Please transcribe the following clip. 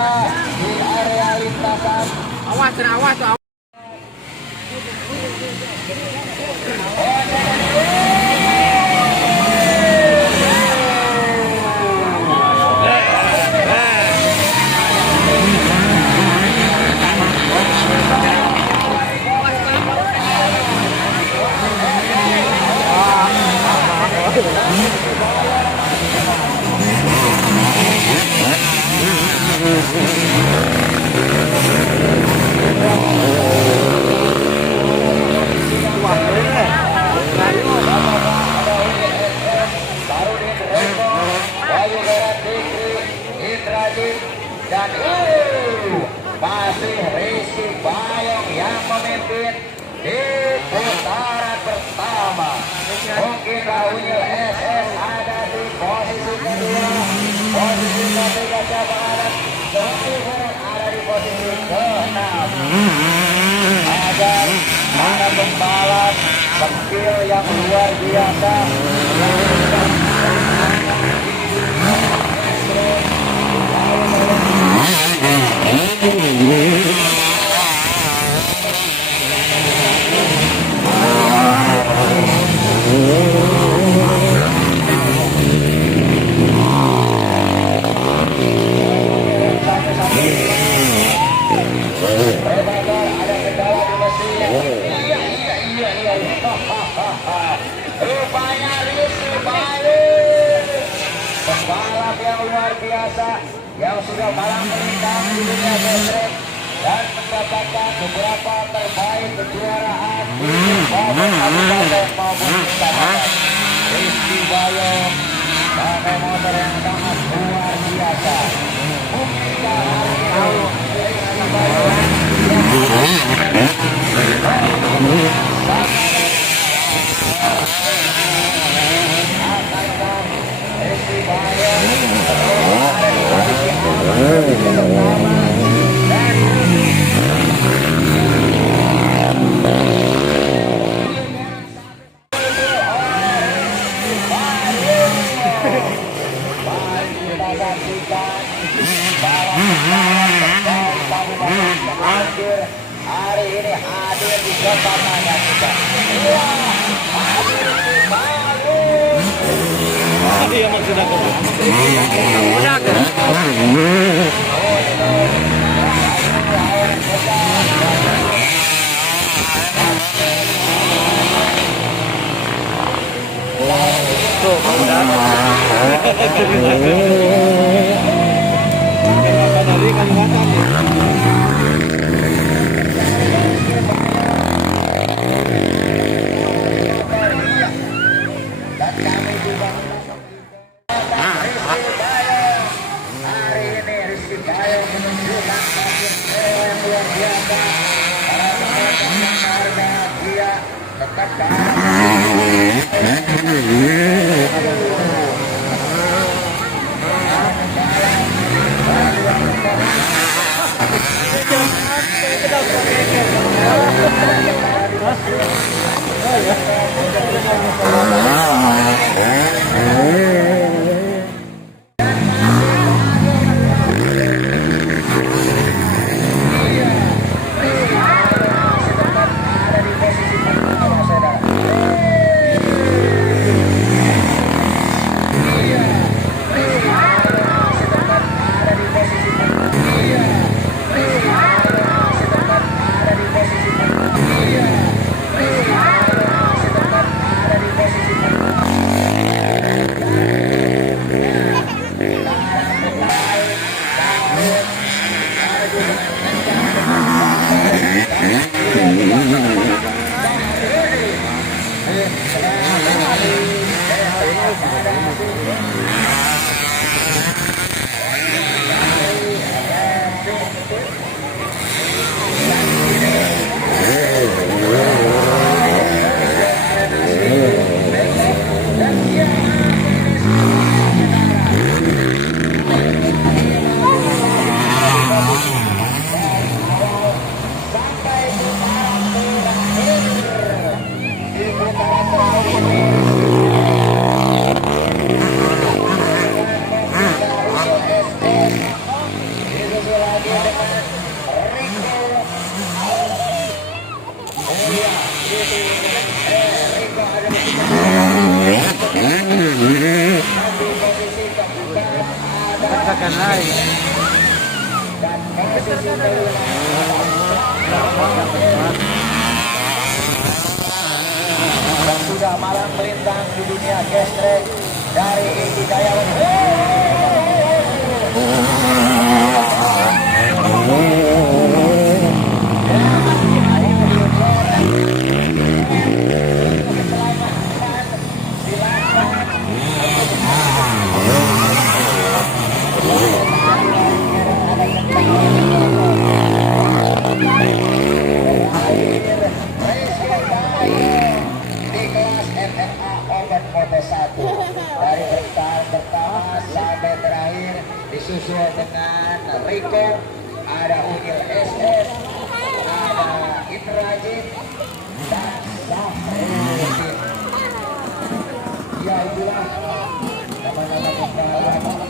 di area lintasan. Awas, awas tuh. Dan masih Rizky Bayong yang memimpin di putaran pertama. Mungkin Raul SS ada di posisi kedua, posisi ketiga siapa ada di posisi ke-6. Agar para pembalap skill yang luar biasa rupanya Rizky Bayong pembalap yang luar biasa yang sudah malang melintang di dunia gestrek dan mendapatkan beberapa terbaik kejuaraan di kabupaten maupun kecamatan. Rizky Bayong pakai motor yang sangat luar biasa. Mungkinkah hari ini Rizky Bayong hari ini hadir di tempatnya kita. Iya maksudnya Ikan lain. dan posisi kelima yang sudah malang melintang di dunia gestrek dari Edi Dayawan. Di kelas MMA Open Moto 1 dari bertahan pertama sampai terakhir disusul dengan Riko, ada Unil SS, ada Indrajit dan Safruddin. Ya itulah nama-nama pembalap